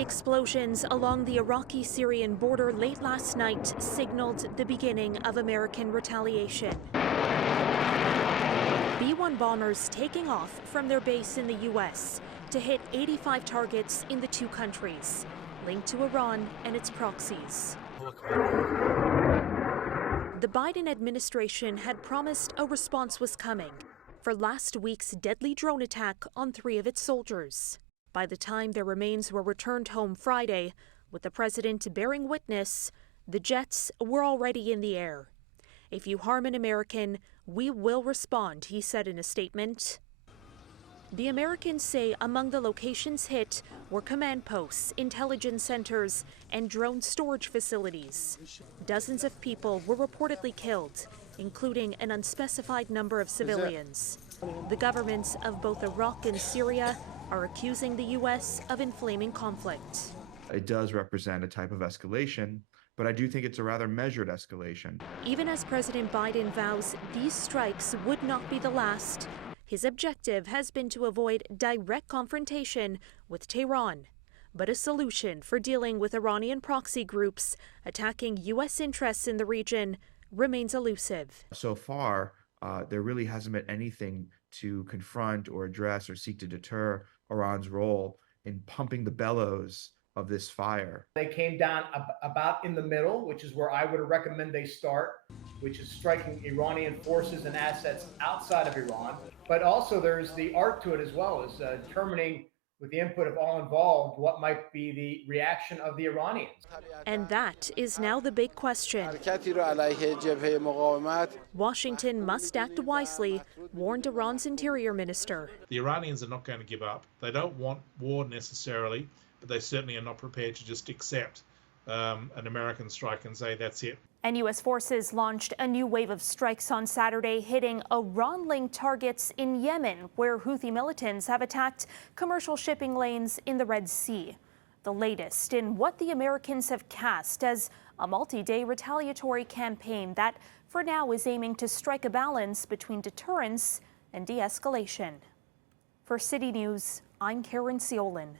Explosions along the Iraqi-Syrian border late last night signaled the beginning of American retaliation. B-1 bombers taking off from their base in the U.S. to hit 85 targets in the two countries, linked to Iran and its proxies. The Biden administration had promised a response was coming for last week's deadly drone attack on 3 of its soldiers. By the time their remains were returned home Friday, with the president bearing witness, the jets were already in the air. If you harm an American, we will respond, he said in a statement. The Americans say among the locations hit were command posts, intelligence centers, and drone storage facilities. Dozens of people were reportedly killed, including an unspecified number of civilians. The governments of both Iraq and Syria are accusing the U.S. of inflaming conflict. It does represent a type of escalation, but I do think it's a rather measured escalation. Even as President Biden vows these strikes would not be the last, his objective has been to avoid direct confrontation with Tehran, but a solution for dealing with Iranian proxy groups attacking U.S. interests in the region remains elusive. So far, there really hasn't been anything to confront or address or seek to deter Iran's role in pumping the bellows of this fire. They came down about in the middle, which is where I would recommend they start, which is striking Iranian forces and assets outside of Iran. But also there's the art to it as well, as determining with the input of all involved what might be the reaction of the Iranians. And that is now the big question. Washington must act wisely, warned Iran's interior minister. The Iranians are not going to give up. They don't want war necessarily, but they certainly are not prepared to just accept an American strike and say that's it. And U.S. forces launched a new wave of strikes on Saturday, hitting Iran-linked targets in Yemen, where Houthi militants have attacked commercial shipping lanes in the Red Sea. The latest in what the Americans have cast as a multi-day retaliatory campaign that, for now, is aiming to strike a balance between deterrence and de-escalation. For City News, I'm Caryn Ceolin.